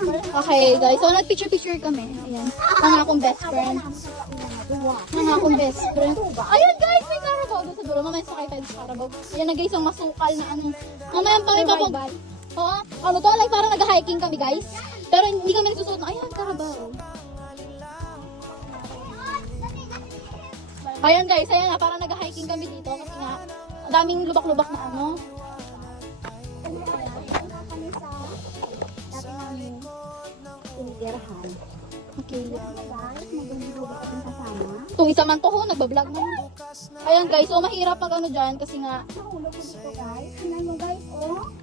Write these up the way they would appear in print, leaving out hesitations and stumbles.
Okay guys, so nag-picture-picture kami. Ayan. Ang akong best friend. Ang akong best friend. Ayan guys, may Carabao doon sa dulo. Mamaya sakay tayo sa Carabao. Ayan na guys, ang masukal na ano. Mamaya pang ipapag... Oo. Ano to? Like parang nag-hiking kami guys. Pero hindi kami nagsusuot na. Ayan, Carabao. Ayan guys, ayan na. Parang nag-hiking kami dito. Kasi nga, ang daming lubak-lubak na ano. Okay. Itong isa man to ho, nagbablog na. Ayan guys, so mahirap pag ano dyan kasi nga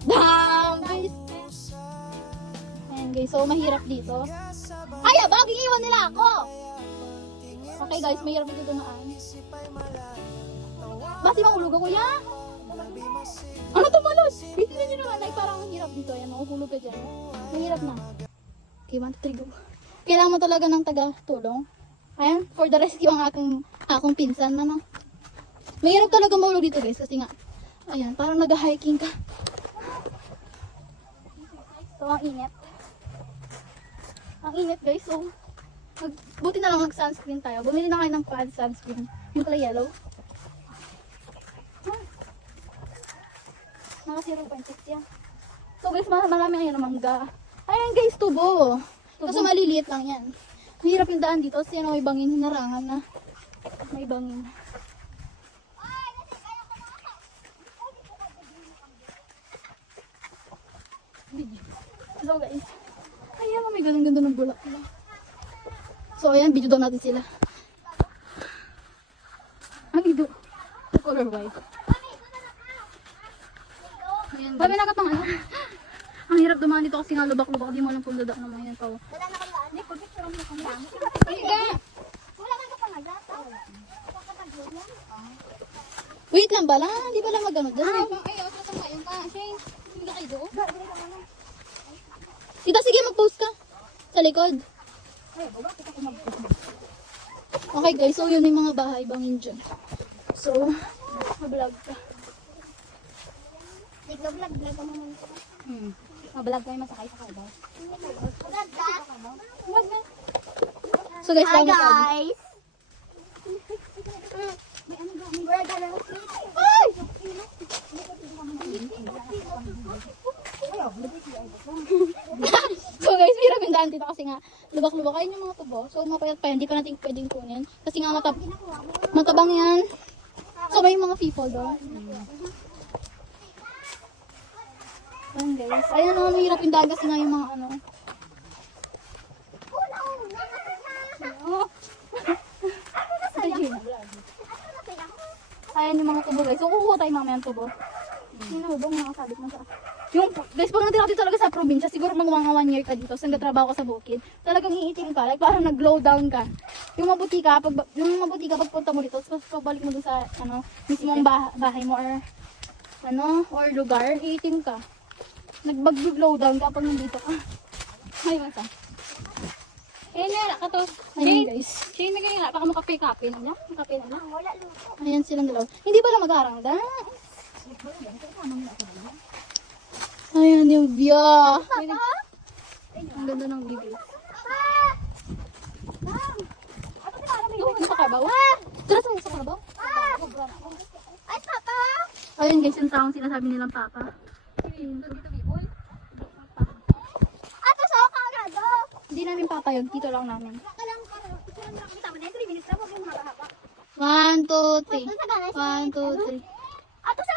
damn guys. Ayan guys, so mahirap dito. Ay, abag, iiwan nila ako. Okay guys, mahirap dito dumaan. Basi mahulog ako, ya? Ano tumalon? Tingnan nyo naman, like parang mahirap dito. Ayan, mahulog ka dyan. Mahirap na. Okay, 1, 2, 3, go. Kailangan mo talaga ng taga-tulong. Ayan, for the rescue ang akong pinsan na no. Mahirap talaga mahulog dito guys kasi nga, ayan, parang nag-hiking ka. So, ang init. Ang init guys, so, buti na lang mag-sunscreen tayo. Bumili na kayo ng pad sunscreen. Yung pala yellow. Naka 0.6 yan. So guys, marami ngayon ng mangga. Ayan guys, tubo. Kaso maliliit lang yan. Mahirap yung daan dito kasi may bangin, hinarangan na. May bangin. So guys, ayan, may ganda ng bulak. So ayan, video daw natin sila. Ang ido. Color white. Ayan, babi nakapang ano. Ang hirap dumaan dito kasi nga lubak-lubak. Di mo alam kung dadaan naman yan pa. Wait lang bala. Hindi ba lang mag-ano dyan? Tita, sige mag-post ka. Sa likod. Okay guys, so yun yung mga bahay bangin dyan. So, ma-vlog ka. Vlog ka naman. Ma-vlog ko yung masakay sa Carabao. So guys, Hi lang guys! So guys, hirap yung daan dito kasi nga lubak-lubak. Ayun yung mga tubo. So mapayat pa yan. Hindi pa natin pwedeng kunin. Kasi nga matabang yan. So may mga people doon. Ayan guys. Ayan naman, mahirap yung daan kasi nga yung mga ano. Ayan yung mga tubo guys. So kukuha tayo mamaya ng tubo. Sino ba mga sabit mo sa... Yung, guys, pag natira dito talaga sa probinsya, siguro mga 1 year ka dito, saan trabaho ka sa bukid, talagang iitim ka, like parang nag-glow down ka. Yung mabuti ka, pag punta mo dito, tapos pagbalik mo dun sa, ano, mismong bahay mo or, ano, or lugar, iitim ka. Nag-glow down ka pag nandito ka. Ay, masa. Ayan na, kato. Ayan guys. Shane, magaling na. Baka makape-kape na niya. Makape na na. Ayan silang dalaw. Hindi pala mag-arang da. Ayan yung view. Ang ganda ng view guys. Yung sa Carabao. Tara sa Carabao. Ay, papa! Ayan guys, yung taong sinasabi nilang papa. Ato sa Carabao! Hindi namin papa yun, tito lang namin. Kita mo na, 3 minutes lang. Huwag yung mahaba. 1, 2, 3. 1, 2, 3. Ato sa